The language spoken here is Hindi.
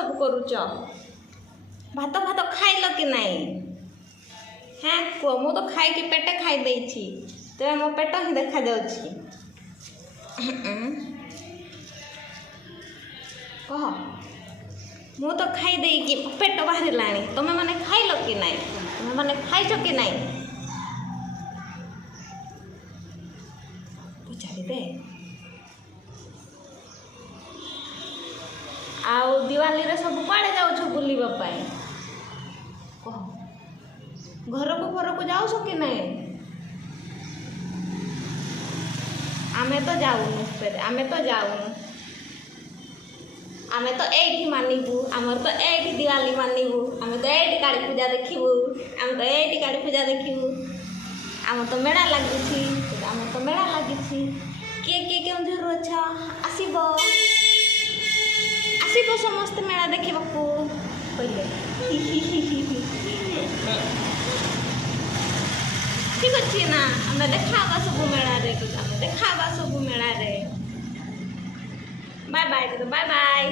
सब करुच भात भात खाइल कि नहीं हाँ कह मु तो खाई पेटे खाई देछि तेरे मो पेट ही देखा जाउछि कह मु तो खाई देकी पेट बाहर लाणी तुम मैंने खाइल कि नहीं तुम मैंने खाइछ कि नहीं पचारि दे आउ दिवाली रे सब कुआड़े जाउछु बुलिबा पाई कह घर को जाउछु कि नहीं आमे तो जाऊनु आमे तो जाऊनु आमे तो एठी मानिबू आमर तो एठी दिवाली मानिबू आमे तो एठी काली पूजा देखिबू आमे तो एठी काली पूजा देखिबू आम तो मेला लागिछि आम तो मेला लागिछि के केउंझर अछ आसीबो आसीबो समस्त मेला देखिबाकू कहले ठीक अच्छी ना आम देखा सब मेला रे आम देखा सब मेला रे बाय बाय बाय बाय